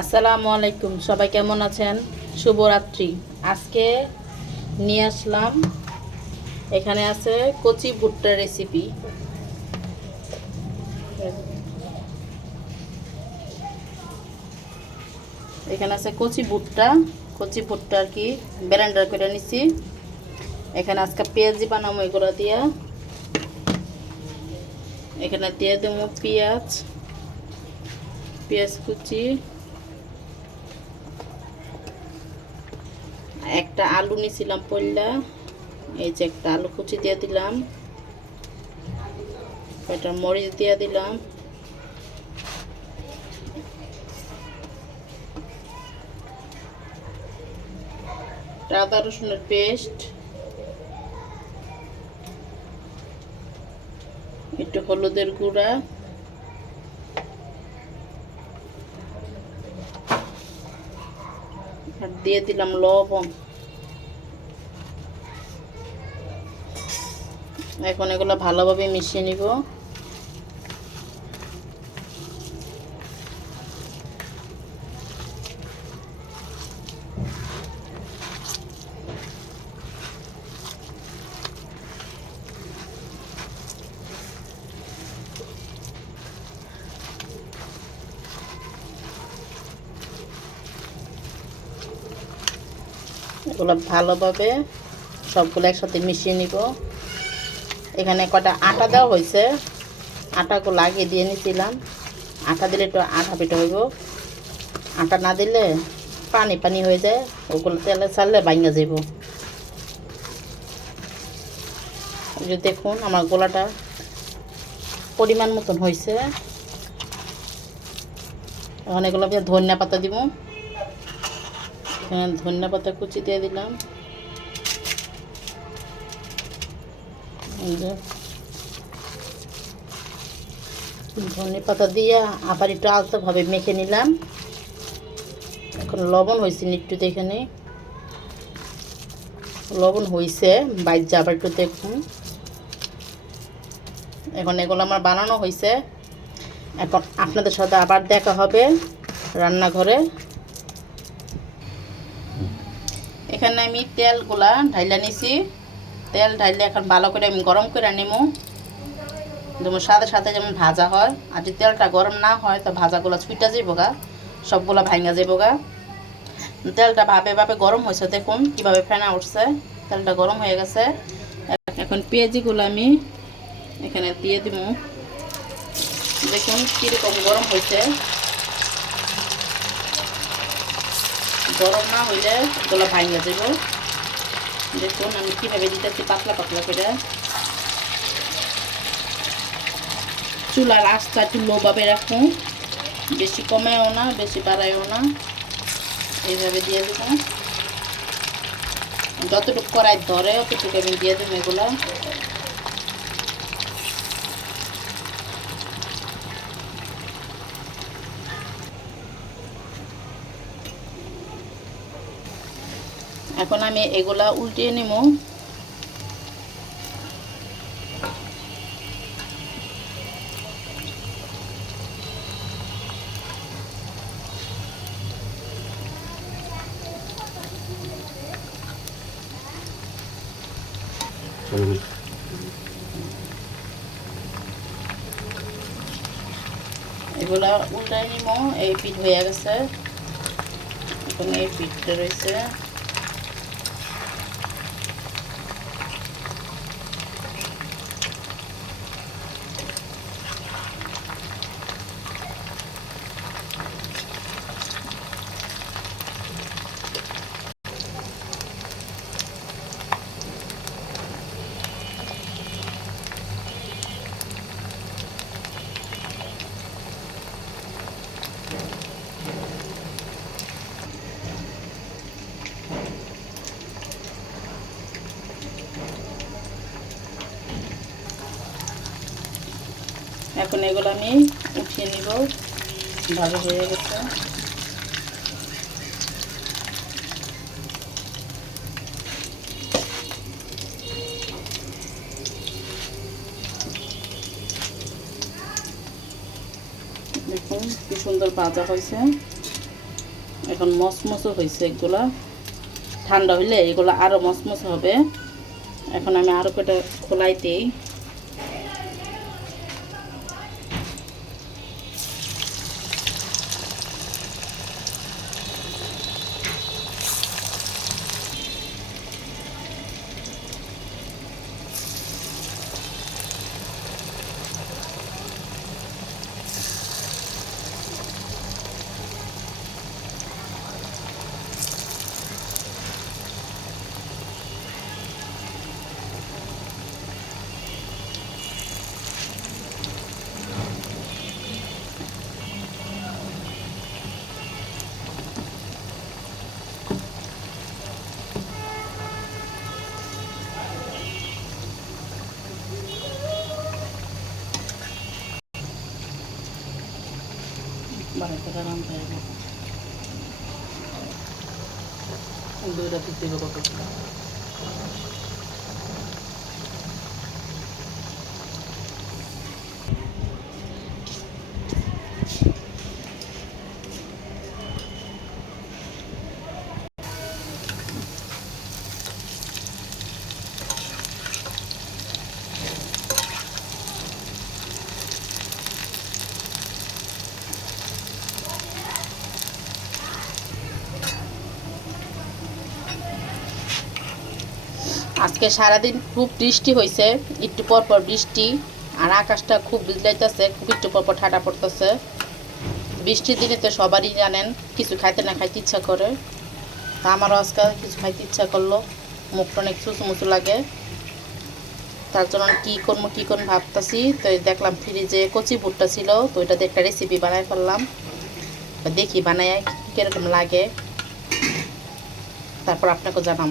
আসসালামু আলাইকুম, সবাই কেমন আছেন? শুভরাত্রি। আজকে নিয়ে আসলাম, এখানে আছে কচি ভুট্টার রেসিপি এখানে আছে কচি ভুট্টা কচি ভুট্টা আর কি ব্যারেন্ডার করে নিছি। এখানে আজকে পেঁয়াজি বানাবো এগুলো দিয়া। এখানে দিয়ে দেবো পেঁয়াজ পেঁয়াজ কুচি। একটা আলু নিছিলাম পড়লা এই যে একটা আলু কুচি দিয়ে দিলাম, একটা মরিচ দিয়ে দিলাম। আদা রসুনের পেস্ট, একটু হলুদের গুঁড়া, আর দিয়ে দিলাম লবণ। এখন এগুলো ভালোভাবে মিশিয়ে নিব। এগুলো ভালোভাবে সবগুলো একসাথে মিশিয়ে নিব। এখানে কটা আটা দেওয়া হয়েছে। আটাগুলো লাগিয়ে দিয়ে নিয়েছিলাম আটা দিলে একটু আটা পেটে হইব। আটা না দিলে পানি পানি হয়ে যায়। ওগুলো তেলে ছাড়লে ভাঙা যাব। যে দেখুন আমার গোলাটা পরিমাণ মতন হয়েছে। এখন এগুলো ধনিয়া পাতা দিব। এখানে ধনিয়া পাতা কুচি দিয়ে দিলাম। যে ধনে পাতা দিয়ে আবার একটু আলতোভাবে মেখে নিলাম। এখন লবণ হয়েছে একটু এখানে লবণ হয়েছে, বাইর আবার একটু দেখুন। এখন এগুলো আমার বানানো হয়েছে। এখন আপনাদের সাথে আবার দেখা হবে রান্নাঘরে। এখানে আমি তেলগুলা ঢাইলা নিছি। তেল ঢাইলে এখন ভালো করে আমি গরম করে নেব যেমন সাথে সাথে যেমন ভাজা হয়। আর যদি তেলটা গরম না হয়, তো ভাজাগুলো ছুইটা যাইব গা। সবগুলো ভাঙা যাইব গা। তেলটা ভাবে ভাবে গরম হয়েছে, দেখুন কীভাবে ফেনা উঠছে। তেলটা গরম হয়ে গেছে। এখন পেঁয়াজিগুলো আমি এখানে দিয়ে দিব দেখুন কীরকম গরম হয়েছে। গরম না হইলে এগুলো ভাঙা যাব দেখুন আমি কীভাবে দিতেছি পাতলা পাতলা করে চুলার আস্তা একটু লোভাবে রাখুন বেশি কমেও না বেশি বাড়ায়ও না এইভাবে দিয়ে দেব যতটুকু করায় ধরে অতটুকু আমি দিয়ে দেবো এগুলো এখন আমি এগুলা উল্টিয়ে নেব এগুলা উল্টাই নিব এই পিঠ হয়ে গেছে। এখন এই পিঠটা রয়েছে। এখন এগুলো আমি উঠিয়ে নিব। ভালো হয়ে গেছে। দেখুন কি সুন্দর ভাজা হয়েছে। এখন মসমসও হয়েছে এগুলা। ঠান্ডা হইলে এগুলো আরও মসমস হবে। এখন আমি আরও কটা খোলাই দিই। barang-barang tayo. Ang dulap ito ko pa. আজকে সারাদিন খুব বৃষ্টি হয়েছে একটু পর পর বৃষ্টি, আর আকাশটা খুব বিজলাইতেছে খুব একটু পর পর ঠাটা পড়তেছে। বৃষ্টির দিনে তো সবারই জানেন, কিছু খাইতে না খাইতে ইচ্ছা করে। তা আমারও আজকে কিছু খাইতে ইচ্ছা করল মুখটা অনেক চুচুমুচু লাগে। তার জন্য কী করব কী করব ভাবতেছি, তো দেখলাম ফ্রিজে কচি ভুট্টা ছিল, তো ওইটাতে একটা রেসিপি বানাই ফেললাম। দেখি বানাই কীরকম লাগে। তারপর আপনাকে জানাম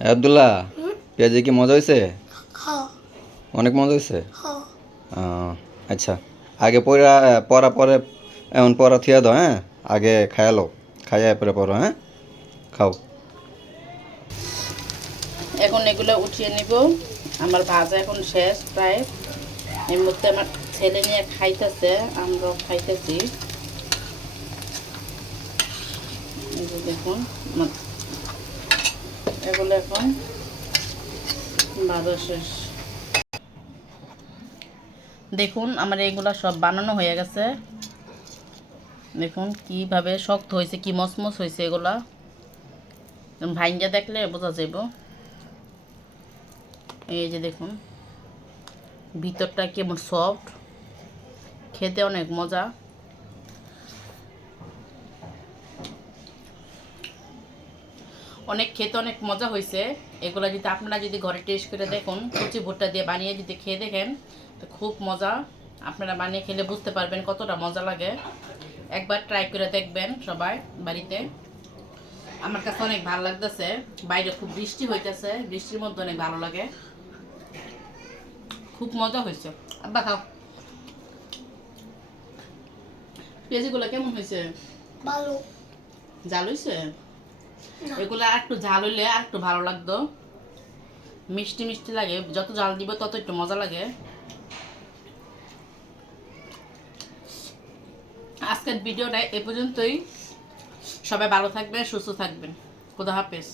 আবদুল্লাহ পেঁয়াজি কি মজা হয়েছে হ্যাঁ অনেক মজা হয়েছে হ্যাঁ আচ্ছা। আগে পড়া পড়া পরে এমন পড়া থিয়া দাও হ্যাঁ? আগে খায়ালো খাইয়া পরে পড়ো হ্যাঁ? খাও। এখন এগুলো উঠিয়ে নিব। আমার ভাজা এখন শেষ প্রায়। এর মধ্যে আমার ছেলে নিয়ে খাইতেছে আমরাও খাইতেছি। এই দেখুন আমার এখন শেষ। দেখুন, আমার এগুলা সব বানানো হয়ে গেছে। দেখুন, কীভাবে শক্ত হয়েছে, কি মসমস হয়েছে এগুলা। ভাইঙ্গা দেখলে বোঝা যাইব। এই যে দেখুন, ভিতরটা কেমন সফট খেতে অনেক মজা। অনেক খেতে অনেক মজা হয়েছে। এগুলো যদি আপনারা যদি ঘরে টেস্ট করে দেখুন কুচি ভুট্টা দিয়ে বানিয়ে যদি খেয়ে দেখেন তো খুব মজা। আপনারা বানিয়ে খেলে বুঝতে পারবেন কতটা মজা লাগে। একবার ট্রাই করে দেখবেন সবাই বাড়িতে। আমার কাছে অনেক ভালো লাগতেছে। বাইরে খুব বৃষ্টি হইতেছে। বৃষ্টির মধ্যে অনেক ভালো লাগে। খুব মজা হয়েছে। আব্বা খাও। পেঁয়াজিগুলো কেমন হয়েছে? ভালো। জাল হয়েছে। এগুলো আর একটু ঝাল হইলে আর একটু ভালো লাগতো। মিষ্টি মিষ্টি লাগে, যত জাল দিব তত একটু মজা লাগে। আজকের ভিডিওটা এ পর্যন্তই। সবাই ভালো থাকবে সুস্থ থাকবেন। খুদা হাফেজ।